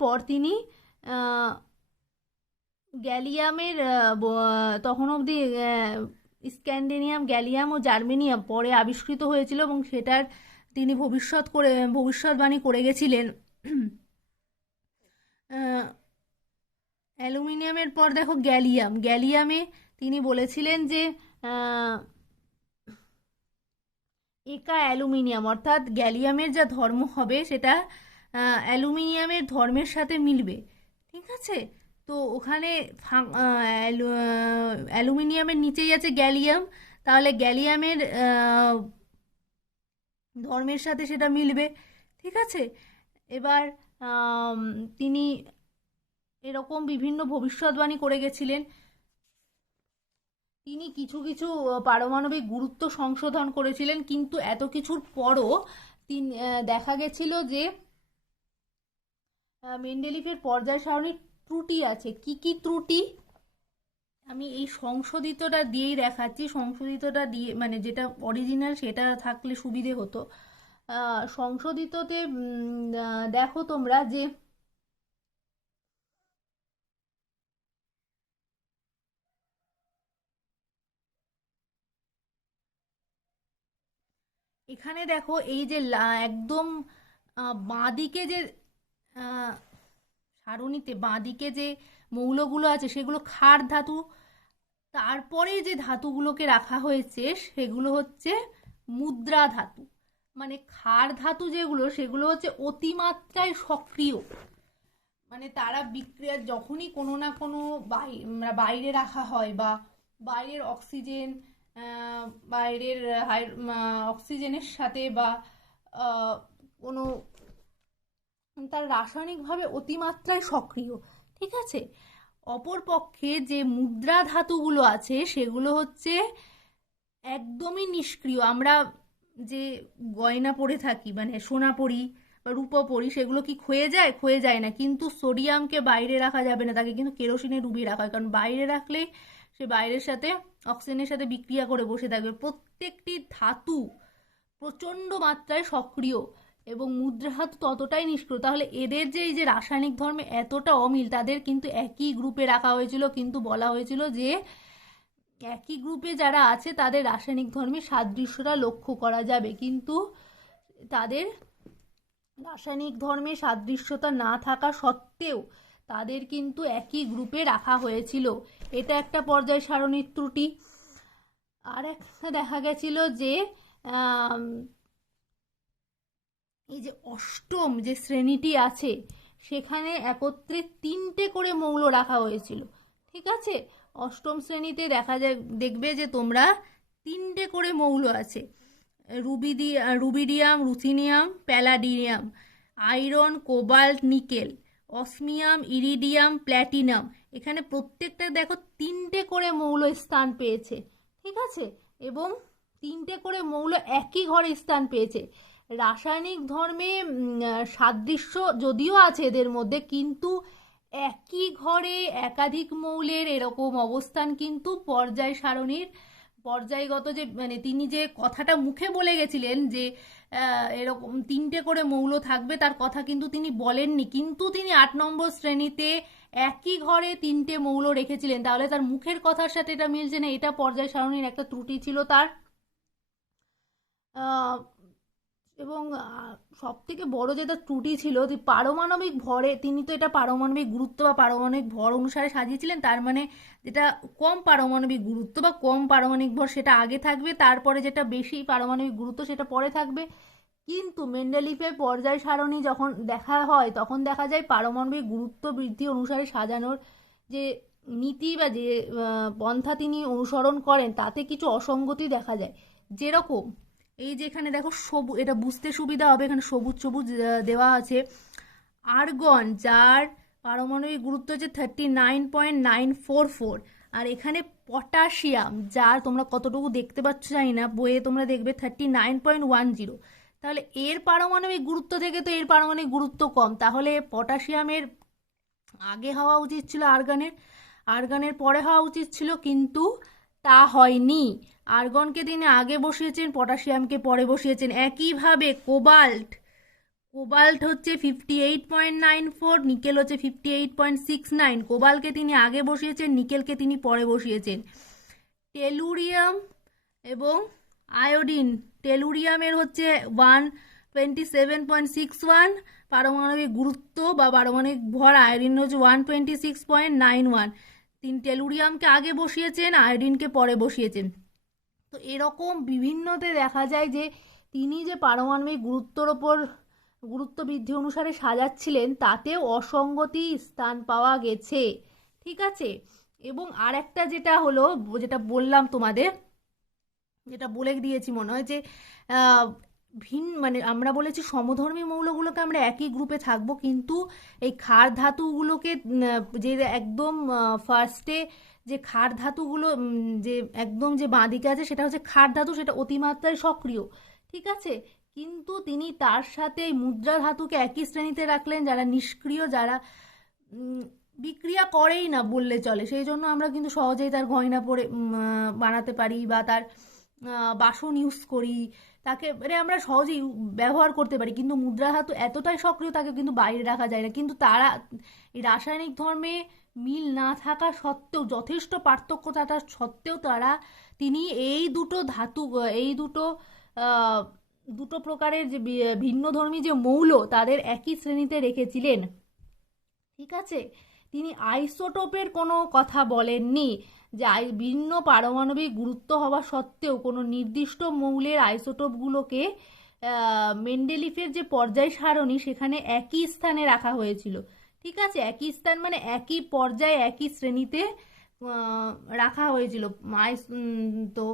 পর তিনি গ্যালিয়ামের তখন অবধি স্ক্যান্ডিনিয়াম, গ্যালিয়াম ও জার্মেনিয়াম পরে আবিষ্কৃত হয়েছিল এবং সেটার তিনি ভবিষ্যৎবাণী করে গেছিলেন। অ্যালুমিনিয়ামের পর দেখো গ্যালিয়ামে তিনি বলেছিলেন যে একা অ্যালুমিনিয়াম, অর্থাৎ গ্যালিয়ামের যা ধর্ম হবে সেটা অ্যালুমিনিয়ামের ধর্মের সাথে মিলবে। ঠিক আছে, তো ওখানে অ্যালুমিনিয়ামের নিচেই আছে গ্যালিয়াম, তাহলে গ্যালিয়ামের ধর্মের সাথে সেটা মিলবে। ঠিক আছে, এবার তিনি এরকম বিভিন্ন ভবিষ্যৎবাণী করে গেছিলেন। তিনি কিছু কিছু পারমাণবিক গুরুত্ব সংশোধন করেছিলেন, কিন্তু এত কিছুর পরও তিনি দেখা গেছিল যে মেন্ডেলিভের পর্যায় সারণীর ত্রুটি আছে। কি কি ত্রুটি আমি এই সংশোধিতটা দিয়েই দেখাচ্ছি। সংশোধিতটা দিয়ে মানে যেটা অরিজিনাল সেটা থাকলে সুবিধে হতো। সংশোধিততে দেখো তোমরা যে এখানে দেখো এই যে একদম বাঁদিকে যে সারণীতে বাঁদিকে যে মৌলগুলো আছে সেগুলো ক্ষার ধাতু, তারপরে যে ধাতুগুলোকে রাখা হয়েছে সেগুলো হচ্ছে মুদ্রা ধাতু। মানে ক্ষার ধাতু যেগুলো সেগুলো হচ্ছে অতিমাত্রায় সক্রিয়, মানে তারা বিক্রিয়া যখনই কোনো না কোনো বাইরে রাখা হয় বা বাইরের অক্সিজেনের সাথে বা কোনো তার রাসায়নিকভাবে অতিমাত্রায় সক্রিয়। ঠিক আছে, অপরপক্ষে যে মুদ্রা ধাতুগুলো আছে সেগুলো হচ্ছে একদমই নিষ্ক্রিয়। আমরা যে গয়না পরে থাকি মানে সোনা পরি বা রূপো পরি, সেগুলো কি ক্ষয়ে যায়? ক্ষয়ে যায় না। কিন্তু সোডিয়ামকে বাইরে রাখা যাবে না, তাকে কিন্তু কেরোসিনে ডুবিয়ে রাখা হয়, কারণ বাইরে রাখলে সে বাইরের সাথে অক্সিজেনের সাথে বিক্রিয়া করে বসে থাকবে। প্রত্যেকটি ধাতু প্রচণ্ড মাত্রায় সক্রিয় এবং মুদ্রা ধাতু ততটাই নিষ্ক্রিয়। তাহলে এদের যে এই যে রাসায়নিক ধর্মে এতটা অমিল, তাদের কিন্তু একই গ্রুপে রাখা হয়েছিল, কিন্তু বলা হয়েছিল যে একই গ্রুপে যারা আছে তাদের রাসায়নিক ধর্মে সাদৃশ্যতা লক্ষ্য করা যাবে, কিন্তু তাদের রাসায়নিক ধর্মে সাদৃশ্যতা না থাকা সত্ত্বেও তাদের কিন্তু একই গ্রুপে রাখা হয়েছিল। এটা একটা পর্যায় সারণীর ত্রুটি। আর একটা দেখা গেছিল যে এই যে অষ্টম যে শ্রেণীটি আছে সেখানে একত্রে 3টে করে মৌল রাখা হয়েছিল। ঠিক আছে, অষ্টম শ্রেণীতে দেখবে যে তোমরা 3টে করে মৌল আছে, rubidium, ruthenium, palladium, iron, cobalt, nickel, osmium, iridium, platinum. এখানে প্রত্যেকটা দেখো 3টে করে মৌল স্থান পেয়েছে। ঠিক আছে, এবং 3টে করে মৌল একই ঘরে স্থান পেয়েছে। রাসায়নিক ধর্মে সাদৃশ্য যদিও আছে এদের মধ্যে, কিন্তু একই ঘরে একাধিক মৌলের এরকম অবস্থান কিন্তু পর্যায় সারণীর পর্যায়গত যে মানে তিনি যে কথাটা মুখে বলে গেছিলেন যে এরকম 3টে করে মৌল থাকবে, তার কথা কিন্তু তিনি বলেননি, কিন্তু তিনি 8 নম্বর শ্রেণীতে একই ঘরে 3টে মৌল রেখেছিলেন। তাহলে তার মুখের কথার সাথে এটা মিলছে না, এটা পর্যায় সারণীর একটা ত্রুটি ছিল তার। এবং সব থেকে বড় যেটা ত্রুটি ছিল, যে পারমাণবিক ভরে, তিনি তো এটা পারমাণবিক গুরুত্ব বা পারমাণবিক ভর অনুসারে সাজিয়েছিলেন, তার মানে যেটা কম পারমাণবিক গুরুত্ব বা কম পারমাণবিক ভর সেটা আগে থাকবে, তারপরে যেটা বেশি পারমাণবিক গুরুত্ব সেটা পরে থাকবে। কিন্তু মেন্ডেলিফের পর্যায় সারণী যখন দেখা হয় তখন দেখা যায় পারমাণবিক গুরুত্ব বৃদ্ধি অনুসারে সাজানোর যে নীতি বা যে পন্থা তিনি অনুসরণ করেন তাতে কিছু অসঙ্গতি দেখা যায়। যেরকম এই যে এখানে দেখো সবুজ, এটা বুঝতে সুবিধা হবে, এখানে সবুজ সবুজ দেওয়া আছে। আর্গন যার পারমাণবিক গুরুত্ব হচ্ছে 39.944, আর এখানে পটাশিয়াম যার তোমরা কতটুকু দেখতে পাচ্ছ জানি না, বইয়ে তোমরা দেখবে 39.10। তাহলে এর পারমাণবিক গুরুত্ব থেকে তো এর পারমাণবিক গুরুত্ব কম, তাহলে পটাশিয়ামের আগে হওয়া উচিত ছিল আর্গনের, আর্গনের পরে হওয়া উচিত ছিল, কিন্তু তা হয়নি। আর্গনকে তিনি আগে বসিয়েছেন, পটাশিয়ামকে পরে বসিয়েছেন। একইভাবে কোবাল্ট, কোবাল্ট হচ্ছে 58.94, নিকেল হচ্ছে 58.69, কোবাল্টকে তিনি আগে বসিয়েছেন, নিকেলকে তিনি পরে বসিয়েছেন। টেলুরিয়াম এবং আয়োডিন, টেলুরিয়ামের হচ্ছে 127.61 পারমাণবিক গুরুত্ব বা পারমাণবিক ভর, আয়োডিন হচ্ছে 126.91। তিনি টেলুরিয়ামকে আগে বসিয়েছেন, আয়োডিনকে পরে বসিয়েছেন। তো এরকম বিভিন্নতে দেখা যায় যে তিনি যে পারমাণবিক গুরুত্বর ওপর গুরুত্ব বৃদ্ধি অনুসারে সাজাচ্ছিলেন তাতেও অসঙ্গতি স্থান পাওয়া গেছে, ঠিক আছে। এবং আর একটা যেটা হলো, যেটা বললাম তোমাদের, যেটা বলে দিয়েছি মনে হয় যে মানে আমরা বলেছি সমধর্মী মৌলগুলোকে আমরা একই গ্রুপে থাকবো, কিন্তু এই ক্ষার ধাতুগুলোকে যে একদম ফার্স্টে যে ক্ষার ধাতুগুলো যে একদম যে বাঁদিকে আছে সেটা হচ্ছে ক্ষার ধাতু, সেটা অতিমাত্রায় সক্রিয়, ঠিক আছে। কিন্তু তিনি তার সাথে মুদ্রা ধাতুকে একই শ্রেণীতে রাখলেন, যারা নিষ্ক্রিয়, যারা বিক্রিয়া করেই না বললে চলে, সেই জন্য আমরা কিন্তু সহজেই তার গয়না পরে বানাতে পারি বা তার বাসন ইউজ করি, তাকে মানে আমরা সহজেই ব্যবহার করতে পারি। কিন্তু মুদ্রা ধাতু এতটাই সক্রিয়, তাকে কিন্তু বাইরে রাখা যায় না। কিন্তু তারা এই রাসায়নিক ধর্মে মিল না থাকা সত্ত্বেও, যথেষ্ট পার্থক্য থাকা সত্ত্বেও তিনি এই দুটো ধাতু, এই দুটো দুটো প্রকারের যে ভিন্নধর্মী যে মৌল তাদের একই শ্রেণীতে রেখেছিলেন, ঠিক আছে। তিনি আইসোটোপের কোনো কথা বলেননি, যে ভিন্ন পারমাণবিক গুরুত্ব হওয়া সত্ত্বেও কোনো নির্দিষ্ট মৌলের আইসোটোপগুলোকে মেন্ডেলিফের যে পর্যায় সারণী সেখানে একই স্থানে রাখা হয়েছিল, ঠিক আছে। একই স্থান মানে একই পর্যায়ে একই শ্রেণীতে রাখা হয়েছিল। তো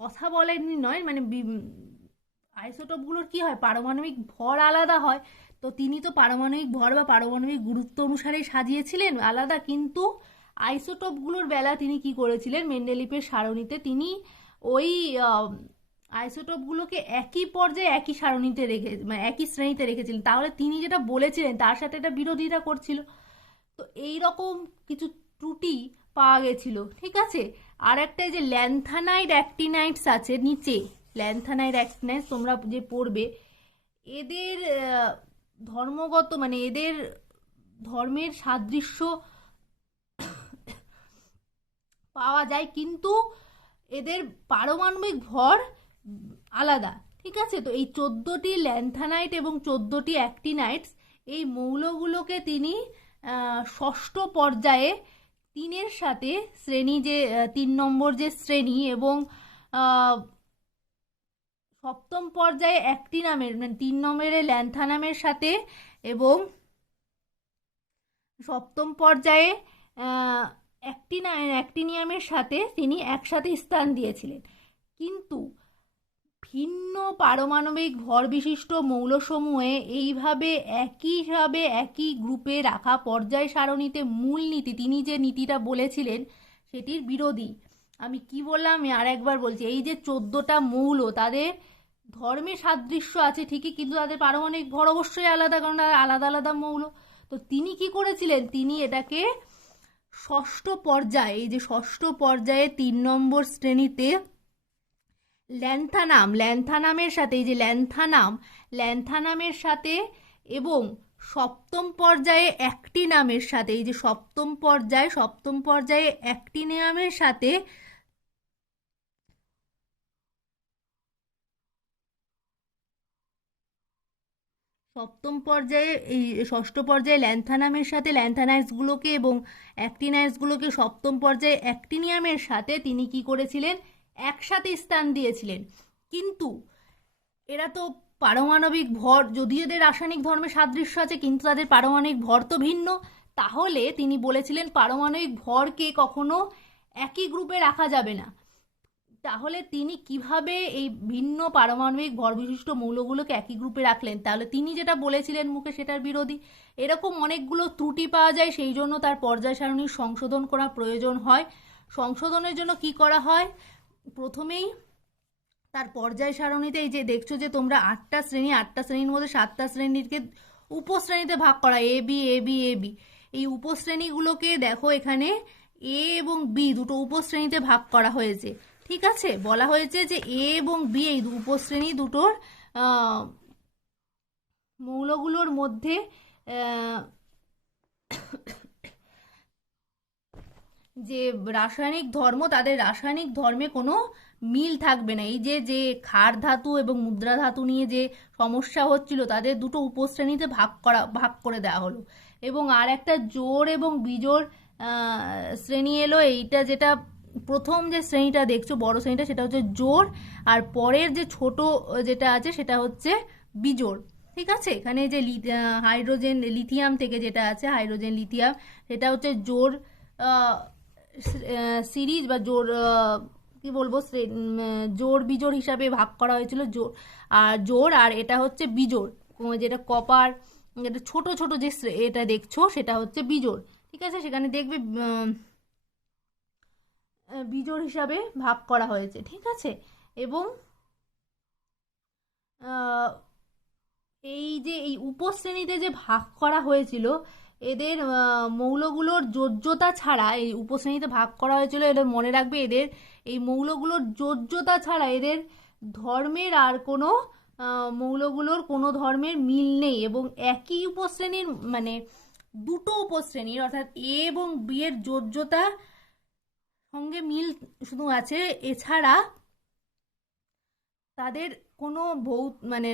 কথা বলেননি নয়, মানে আইসোটোপগুলোর কি হয়, পারমাণবিক ভর আলাদা হয়, তো তিনি তো পারমাণবিক ভর বা পারমাণবিক গুরুত্ব অনুসারে সাজিয়েছিলেন আলাদা, কিন্তু আইসোটোপগুলোর বেলা তিনি কি করেছিলেন, মেন্ডেলিফের সারণীতে তিনি ওই আইসোটোপগুলোকে একই পর্যায়ে একই সারণীতে রেখে, মানে একই শ্রেণীতে রেখেছিলেন। তাহলে তিনি যেটা বলেছিলেন তার সাথে এটা বিরোধিতা করছিল। তো এই রকম কিছু ত্রুটি পাওয়া গেছিল, ঠিক আছে। আর একটা যে ল্যান্থানাইড অ্যাক্টিনাইডস আছে নিচে, ল্যান্থানাইড অ্যাক্টিনাইডস তোমরা যে পড়বে, এদের ধর্মগত মানে এদের ধর্মের সাদৃশ্য পাওয়া যায়, কিন্তু এদের পারমাণবিক ভর আলাদা, ঠিক আছে। তো এই 14টি ল্যান্থানাইট এবং 14টি অ্যাক্টিনাইটস, এই মৌলগুলোকে তিনি ষষ্ঠ পর্যায়ে 3-এর সাথে শ্রেণী, যে 3 নম্বর যে শ্রেণী, এবং সপ্তম পর্যায়ে অ্যাক্টিনামের মানে 3 নম্বরের ল্যান্থানামের সাথে, এবং সপ্তম পর্যায়ে অ্যাক্টিনিয়ামের সাথে তিনি একসাথে স্থান দিয়েছিলেন। কিন্তু ভিন্ন পারমাণবিক ভর বিশিষ্ট মৌলসমূহে এইভাবে একই গ্রুপে রাখা পর্যায় সারণীতে মূলনীতি, তিনি যে নীতিটা বলেছিলেন সেটির বিরোধী। আমি কি বললাম আর একবার বলছি, এই যে 14টা মৌল তাদের ধর্মে সাদৃশ্য আছে ঠিকই, কিন্তু তাদের পারমাণবিক ভর অবশ্যই আলাদা, কারণ তারা আলাদা আলাদা মৌল। তো তিনি কি করেছিলেন, তিনি এটাকে ষষ্ঠ পর্যায়ে, এই যে ষষ্ঠ পর্যায়ে 3 নম্বর শ্রেণীতে ল্যান্থানামের সাথে, এই যে ল্যান্থানামের সাথে এবং সপ্তম পর্যায়ে অ্যাক্টিনামের সাথে, এই যে সপ্তম পর্যায়ে অ্যাক্টিনিয়ামের সাথে সপ্তম পর্যায়ে এই ষষ্ঠ পর্যায়ে ল্যান্থানামের সাথে ল্যান্থানাইটসগুলোকে এবং অ্যাক্টিনাইটসগুলোকে সপ্তম পর্যায়ে অ্যাক্টিনিয়ামের সাথে তিনি কি করেছিলেন, একসাথে স্থান দিয়েছিলেন। কিন্তু এরা তো পারমাণবিক ভর, যদিও এদের রাসায়নিক ধর্মে সাদৃশ্য আছে কিন্তু তাদের পারমাণবিক ভর তো ভিন্ন। তাহলে তিনি বলেছিলেন পারমাণবিক ভরকে কখনো একই গ্রুপে রাখা যাবে না। তাহলে তিনি কিভাবে এই ভিন্ন পারমাণবিক ভর বিশিষ্ট মৌলগুলোকে একই গ্রুপে রাখলেন? তাহলে তিনি যেটা বলেছিলেন মুখে সেটার বিরোধী। এরকম অনেকগুলো ত্রুটি পাওয়া যায়, সেই জন্য তার পর্যায় সারণীর সংশোধন করা প্রয়োজন হয়। সংশোধনের জন্য কি করা হয়? প্রথমেই তার পর্যায় সারণীতে এই যে দেখছো যে তোমরা আটটা শ্রেণীর মধ্যে 7টা শ্রেণীকে উপশ্রেণীতে ভাগ করা, A B A B A B. এই উপশ্রেণীগুলোকে দেখো এখানে এ এবং বি দুটো উপশ্রেণীতে ভাগ করা হয়েছে। ঠিক আছে, বলা হয়েছে যে এ এবং বি এই উপশ্রেণী দুটোর মৌলগুলোর মধ্যে যে রাসায়নিক ধর্ম, তাদের রাসায়নিক ধর্মে কোনো মিল থাকবে না। এই যে যে ক্ষার ধাতু এবং মুদ্রা ধাতু নিয়ে যে সমস্যা হচ্ছিল, তাদের দুটো উপশ্রেণীতে ভাগ করে দেওয়া হলো। এবং আর একটা জোড় এবং বিজোড় শ্রেণী এলো। এইটা যেটা প্রথম যে শ্রেণীটা দেখছো বড় শ্রেণীটা, সেটা হচ্ছে জোড়, আর পরের যে ছোট যেটা আছে সেটা হচ্ছে বিজোড়। ঠিক আছে, এখানে যে হাইড্রোজেন লিথিয়াম থেকে যেটা আছে হাইড্রোজেন লিথিয়াম, সেটা হচ্ছে জোড় সিরিজ বা জোড়, কি বলবো, জোড় বিজোড় হিসাবে ভাগ করা হয়েছিল। জোড় আর এটা হচ্ছে বিজোড়, যেটা কপার, এটা ছোট ছোট যে এটা দেখছো সেটা হচ্ছে বিজোড়। ঠিক আছে, সেখানে দেখবে বিজোড় হিসাবে ভাগ করা হয়েছে। ঠিক আছে, এবং এই যে এই উপশ্রেণীতে যে ভাগ করা হয়েছিল, এদের মৌলগুলোর যোজ্যতা ছাড়া, এই উপশ্রেণীতে ভাগ করা হয়েছিল, এদের মনে রাখবে এদের এই মৌলগুলোর যোজ্যতা ছাড়া এদের ধর্মের আর কোনো মৌলগুলোর কোনো ধর্মের মিল নেই। এবং একই উপশ্রেণীর মানে দুটো উপশ্রেণীর অর্থাৎ এ এবং বি এর যোজ্যতা সঙ্গে মিল শুধু আছে, এছাড়া তাদের কোনো মানে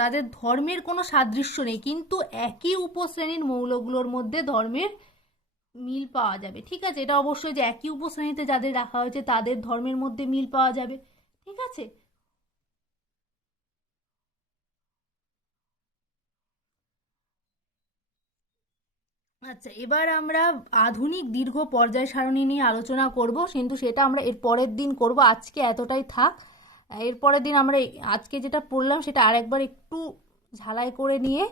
তাদের ধর্মের কোনো সাদৃশ্য নেই, কিন্তু একই উপশ্রেণীর মৌলগুলোর মধ্যে ধর্মের মিল পাওয়া যাবে। ঠিক আছে, এটা অবশ্যই যে একই উপশ্রেণীতে যাদের রাখা হয়েছে তাদের ধর্মের মধ্যে মিল পাওয়া যাবে। ঠিক আছে, আচ্ছা, এবার আমরা আধুনিক দীর্ঘ পর্যায় সারণী নিয়ে আলোচনা করব, কিন্তু সেটা আমরা এর পরের দিন করব। আজকে এতটাই থাক। এরপরের দিন আমরা আজকে যেটা পড়লাম সেটা আরেকবার একটু ঝালাই করে নিয়ে,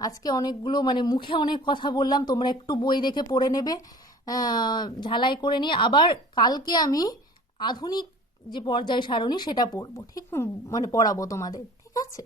আজকে অনেকগুলো মানে মুখে অনেক কথা বললাম, তোমরা একটু বই দেখে পড়ে নেবে, ঝালাই করে নিয়ে আবার কালকে আমি আধুনিক যে পর্যায় সারণী সেটা পড়বো। ঠিক মানে পড়াবো তোমাদের। ঠিক আছে।